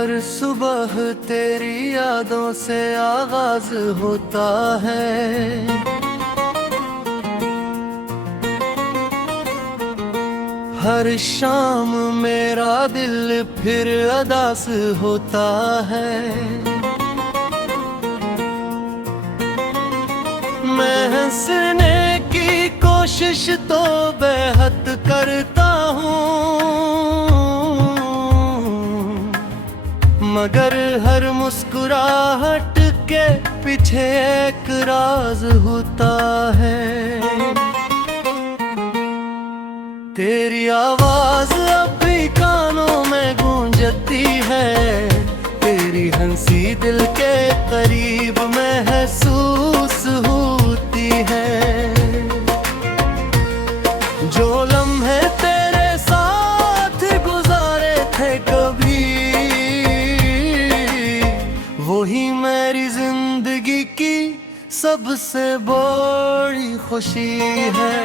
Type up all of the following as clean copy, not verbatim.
हर सुबह तेरी यादों से आगाज होता है। हर शाम मेरा दिल फिर अदास होता है। मैं हंसने की कोशिश तो बेहद करता हूँ, मगर हर मुस्कुराहट के पीछे एक राज होता है। तेरी आवाज अब भी कानों में गूंजती है, तेरी हंसी दिल के करीब महसूस होती है। जो लम्हे तेरे साथ गुजारे थे कभी, वही मेरी जिंदगी की सबसे बड़ी खुशी है।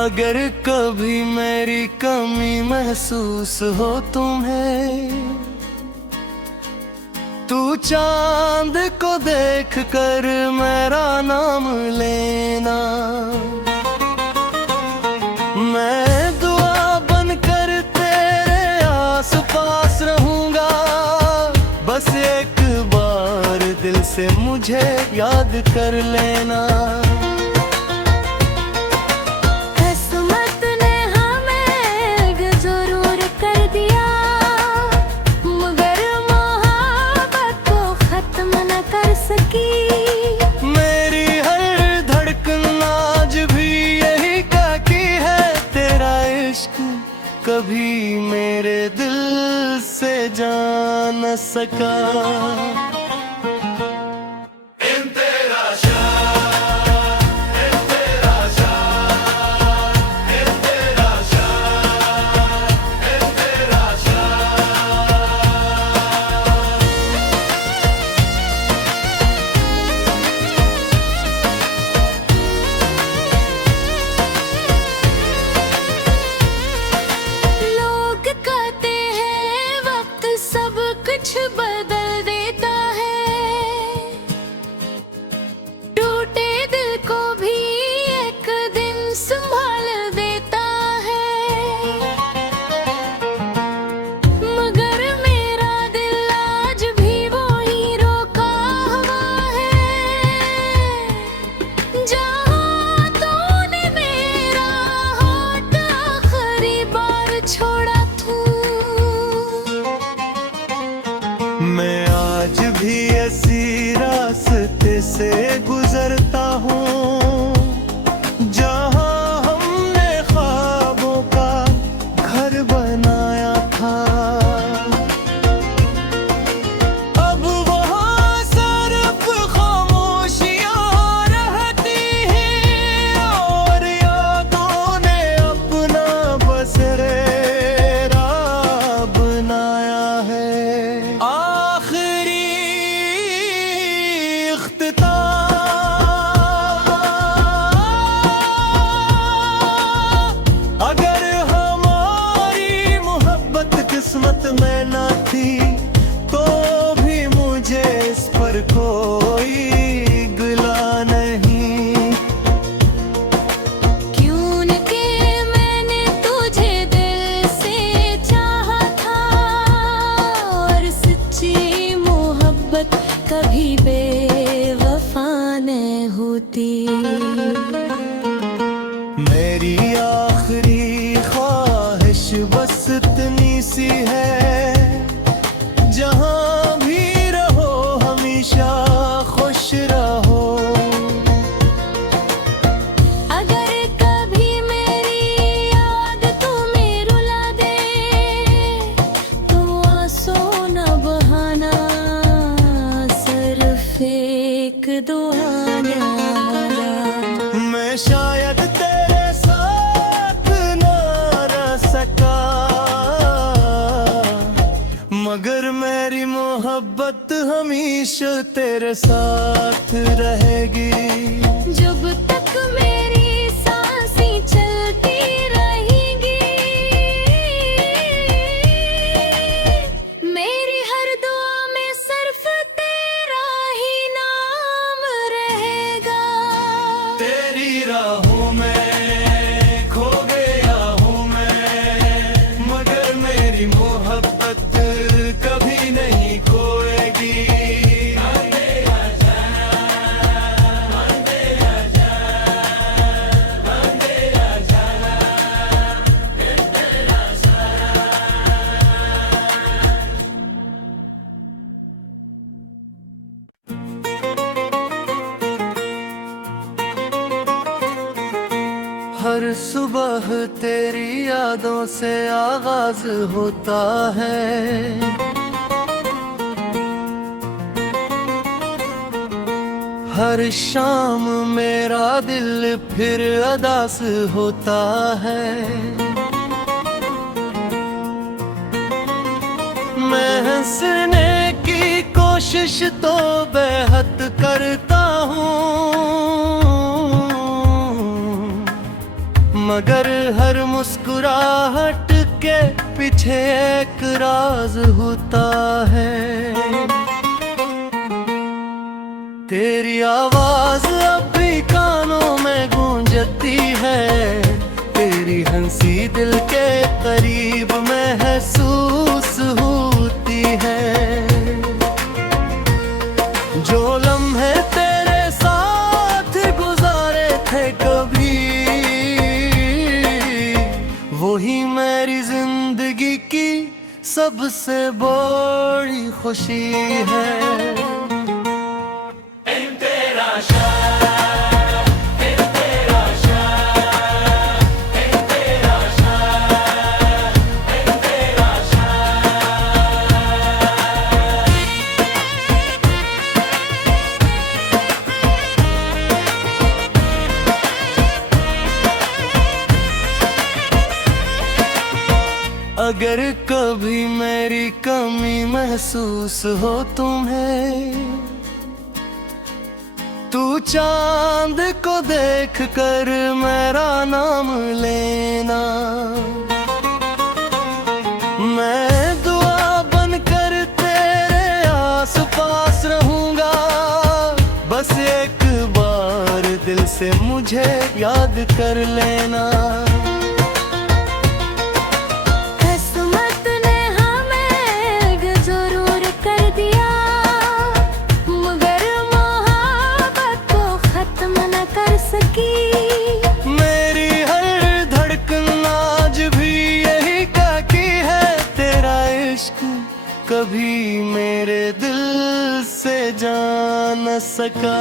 अगर कभी मेरी कमी महसूस हो तुम्हें, तू चांद को देख कर मेरा नाम लेना। मैं दुआ बनकर तेरे आस पास रहूंगा, बस एक बार दिल से मुझे याद कर लेना। मेरी हर धड़कन आज भी यही कहती है, तेरा इश्क कभी मेरे दिल से जा न सका। कुछ बदल देता है, टूटे दिल को भी एक दिन संभाल देता है। मगर मेरा दिल आज भी वो ही रोका हुआ है, जहाँ तूने मेरा हाथ आखिरी बार छोड़ा। मैं आज भी ऐसी रास्ते से गुजरता हूँ, जहाँ हमने ख्वाबों का घर बनाया था। अब वहाँ सिर्फ खामोशियाँ रहती हैं, और यादों ने अपना बसेरा बनाया है। अगर हमारी मोहब्बत किस्मत में ना थी, तो भी मुझे इस पर कोई गिला नहीं। क्यों न के मैंने तुझे दिल से चाहा था, और सच्ची मोहब्बत कभी बेवफा नहीं होती। मेरी आखिरी ख्वाहिश बस इतनी सी है, जहाँ भी रहो हमेशा खुश रहो। अगर कभी मेरी याद तुम्हें रुला दे, तो आंसू न बहाना, सिर्फ एक दुआना वाला। मैं शायद तेरे साथ ना रह सका, मगर मेरी मोहब्बत हमेशा तेरे साथ रहेगी। जब तक मेरी सांसें चलती रहेंगी, मेरी हर दुआ में सिर्फ तेरा ही नाम रहेगा। तेरी राहों में खो गया हूँ मैं, मगर मेरी मोहब्बत कभी नहीं खोएगी। हर सुबह तेरी यादों से आगाज होता है, हर शाम मेरा दिल फिर अदास होता है। मैं हंसने की कोशिश तो बेहद करता हूँ, मगर हर मुस्कुराहट के पीछे एक राज होता है। तेरी आवाज अब भी कानों में गूंजती है, तेरी हंसी दिल के करीब महसूस होती है। जो लम्हे तेरे साथ गुजारे थे कभी, वही मेरी जिंदगी की सबसे बड़ी खुशी है। अगर कभी मेरी कमी महसूस हो तुम्हें, तू चांद को देख कर मेरा नाम लेना। मैं दुआ बनकर तेरे आस पास रहूंगा, बस एक बार दिल से मुझे याद कर लेना। मेरी हर धड़कन आज भी यही कहती है, तेरा इश्क कभी मेरे दिल से जा न सका।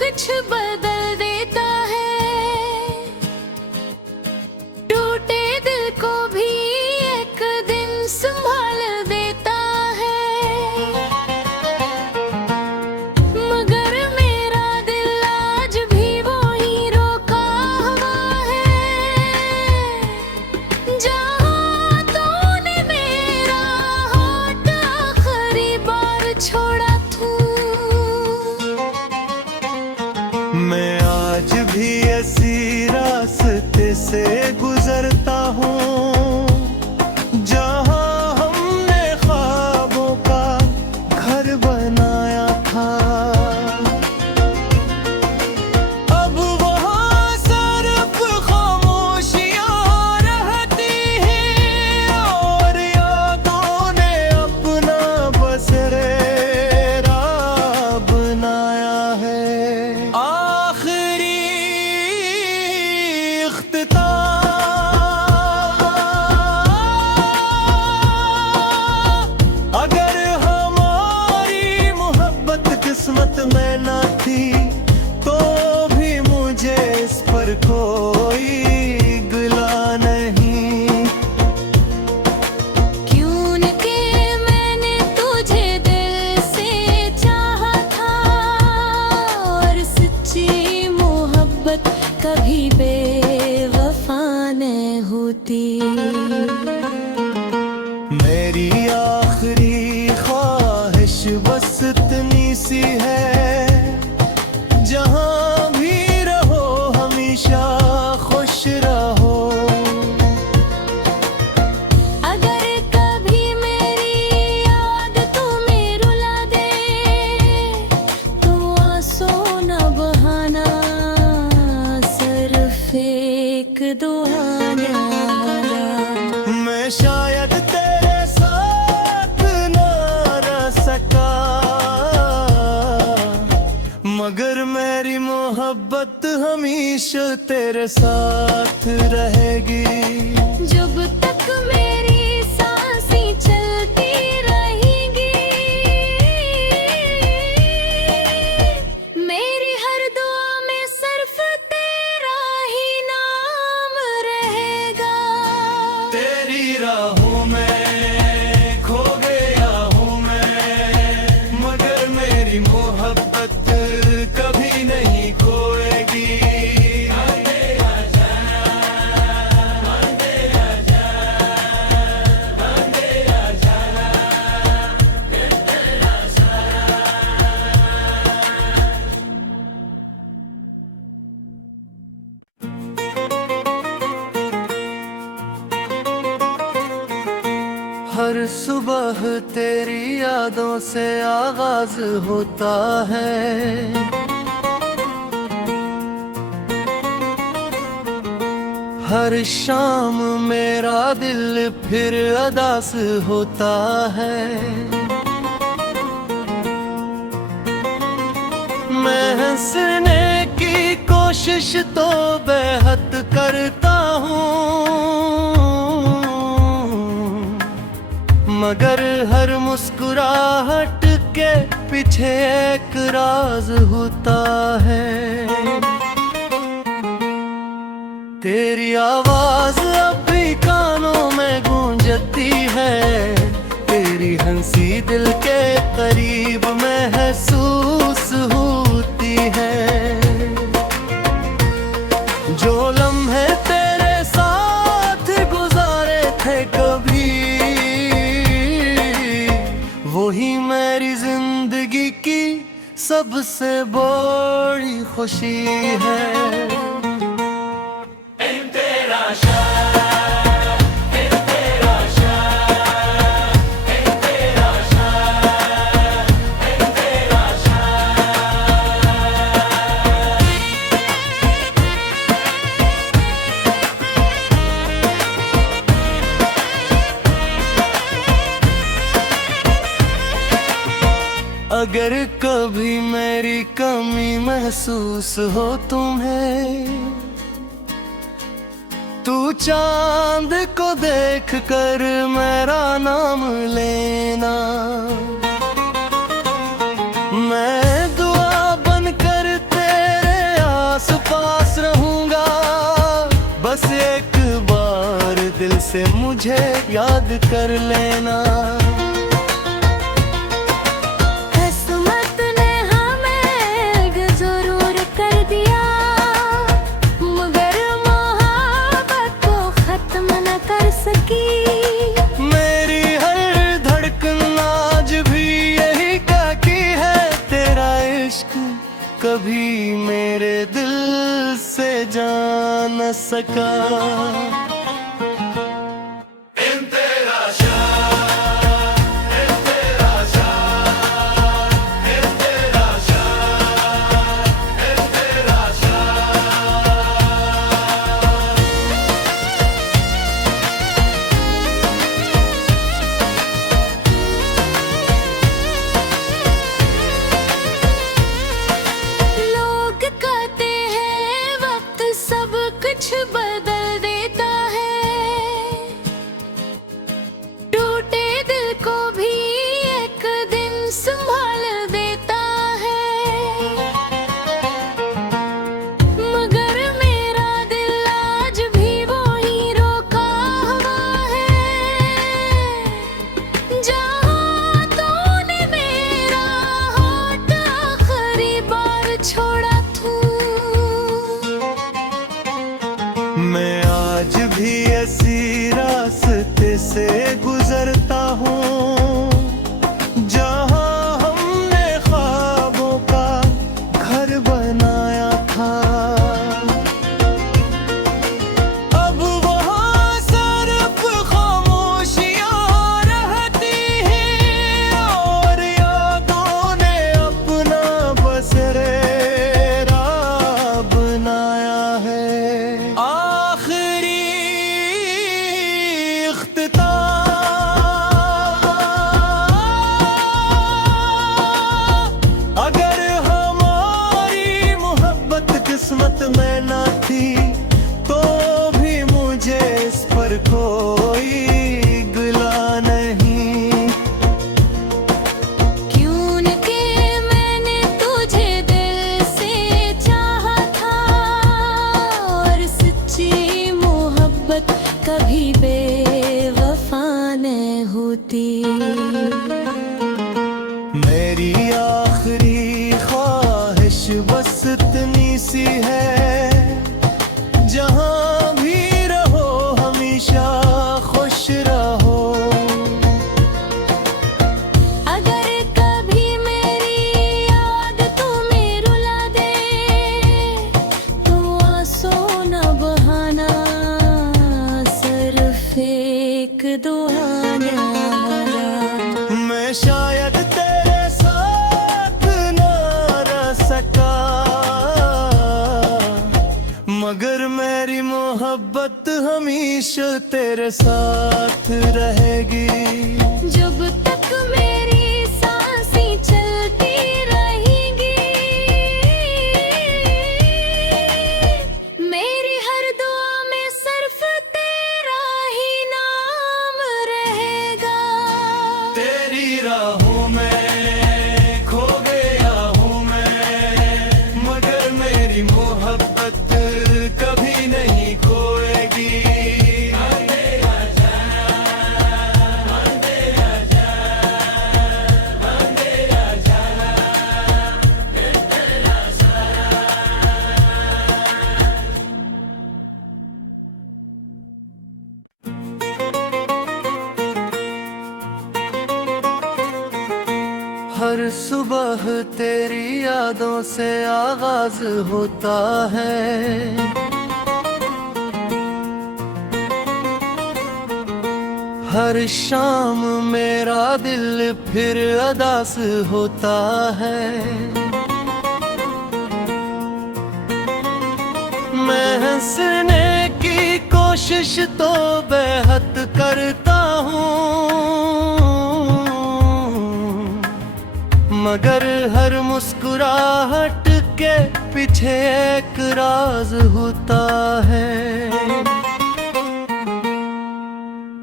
कुछ बदल देता है, टूटे दिल को भी एक दिन संभाल देता है। मगर मेरा दिल आज भी वही रोका हुआ है, जहाँ तूने मेरा हाथ आखिरी बार छोड़ा था। मैं आज भी ऐसी रास्ते से गुजरता हूँ, जहाँ हमने ख्वाबों का घर बनाया था। अब वहाँ सिर्फ खामोशियाँ रहती हैं, और यादों ने अपना बसेरा बनाया है। आखिर होती। मेरी आखिरी ख्वाहिश बस इतनी सी है, जहां भी रहो हमेशा खुश रहो। अगर कभी मेरी याद तुम्हें रुला दे तो आंसू न बहाना, सिर्फ एक दुआना। मैं शायद तेरे साथ ना रह सका, मगर मेरी मोहब्बत हमेशा तेरे साथ रहेगी। जब तक मेरी सांसें चलती रहेंगी, मेरी हर दुआ में सिर्फ तेरा ही नाम रहेगा। तेरी राहों में खो गया हूँ मैं, मगर मेरी मोहब्बत कभी नहीं खोएगी। हर सुबह तेरी यादों से आगाज होता है, हर शाम मेरा दिल फिर अदास होता है। मैं हंसने की कोशिश तो बेहद करता हूँ, मगर हर मुस्कुराहट के पीछे एक राज होता है। तेरी आवाज अब भी कानों में गूंजती है, तेरी हंसी दिल के करीब महसूस होती है। जो लम्हे तेरे साथ गुजारे थे कभी, वही मेरी जिंदगी की सबसे बड़ी खुशी है। अगर कभी मेरी कमी महसूस हो तुम्हें, तू चांद को देख कर मेरा नाम लेना। मैं दुआ बनकर तेरे आस पास रहूंगा, बस एक बार दिल से मुझे याद कर लेना। मेरी हर धड़कन आज भी यही कहती है, तेरा इश्क कभी मेरे दिल से जा न सका। कुछ बदल देता है, टूटे दिल को भी एक दिन संभाल देता है। मगर मेरा दिल आज भी वही रोका हुआ है, जहाँ तूने मेरा होठ आखिरी बार छोड़ा था। मैं आज भी ऐसी आखिरी ख्वाहिश बस इतनी सी है, जहां भी रहो हमेशा खुश रहो। अगर कभी मेरी याद तुम्हें रुला दे, तो आंसू न बहाना, सिर्फ एक दुआना। मैं शायद तेरे साथ ना रह सका, मगर मेरी मोहब्बत हमेशा तेरे साथ रहेगी। जब तक मेरी सांसें चलती रहेंगी, मेरी हर दुआ में सिर्फ तेरा ही नाम रहेगा। तेरी राहों में खो गया हूँ मैं, मगर मेरी मोहब्बत कभी नहीं खोएगी। हर सुबह तेरी यादों से आगाज होता है, हर शाम मेरा दिल फिर अदास होता है। मैं हंसने की कोशिश तो बेहद करता हूँ, मगर हर मुस्कुराहट के पीछे एक राज होता है।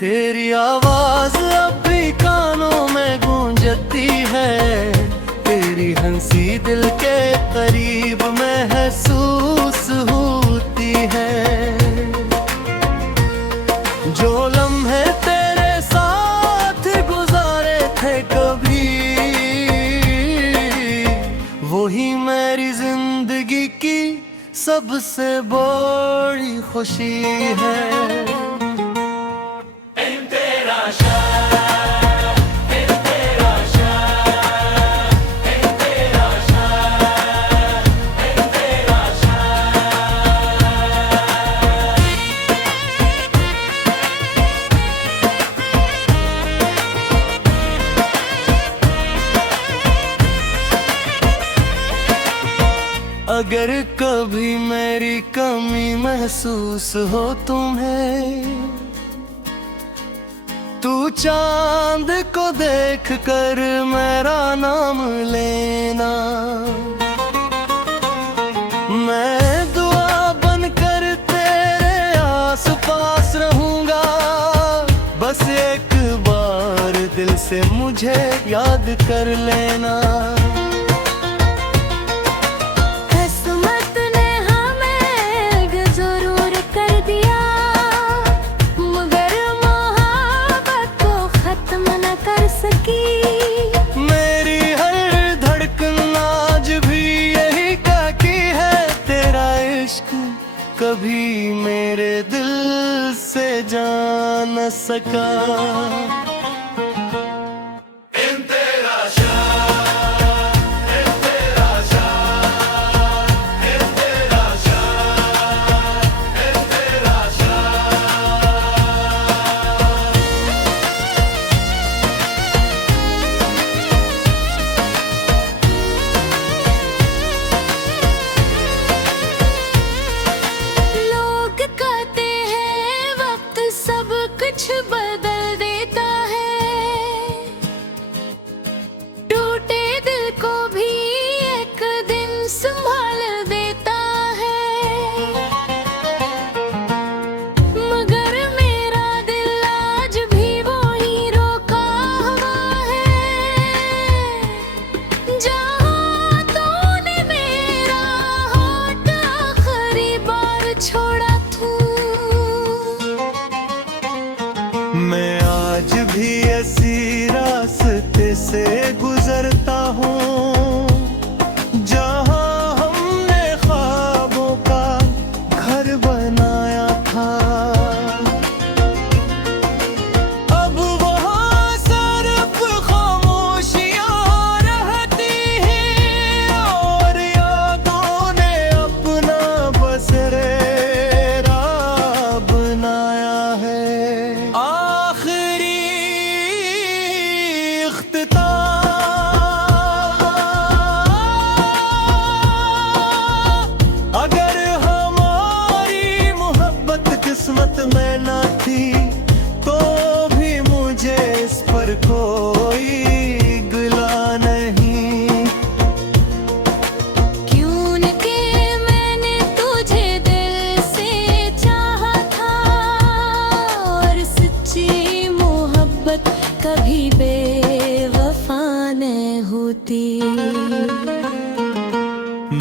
तेरी आवाज अब भी कानों में गूंजती है, तेरी हंसी दिल के करीब महसूस होती है। जो लम्हे तेरे साथ गुजारे थे कभी, वही मेरी जिंदगी की सबसे बड़ी खुशी है। अगर कभी मेरी कमी महसूस हो तुम्हें, तू चांद को देख कर मेरा नाम लेना। मैं दुआ बनकर तेरे आस पास रहूंगा, बस एक बार दिल से मुझे याद कर लेना। मेरी हर धड़कन आज भी यही कहती है, तेरा इश्क कभी मेरे दिल से जा न सका। लोग कहते हैं वक्त सब कुछ बदल देता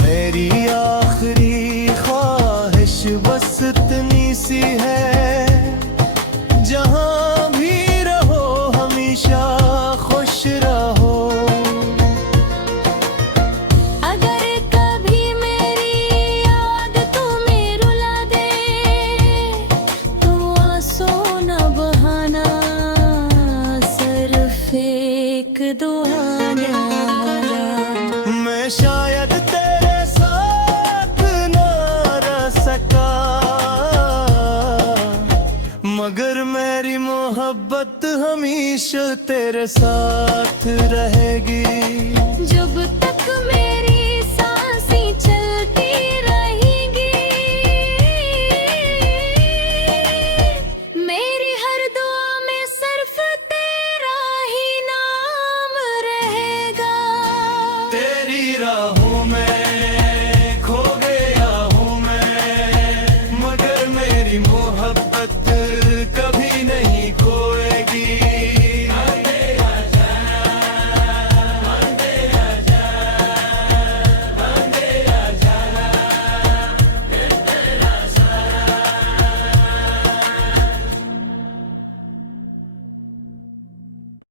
मेरी आखिरी ख्वाहिश बस इतनी सी है, जहां भी रहो हमेशा खुश रहो। अगर कभी मेरी याद तुम्हें रुला दे, तो आंसू न बहाना, सिर्फ एक दुआना। मैं शायद तेरे साथ ना रह सका, मगर मेरी मोहब्बत हमेशा तेरे साथ रहेगी। जब तक मेरी सांसें चलती रहेंगी, मेरी हर दुआ में सिर्फ तेरा ही नाम रहेगा। तेरी राहों में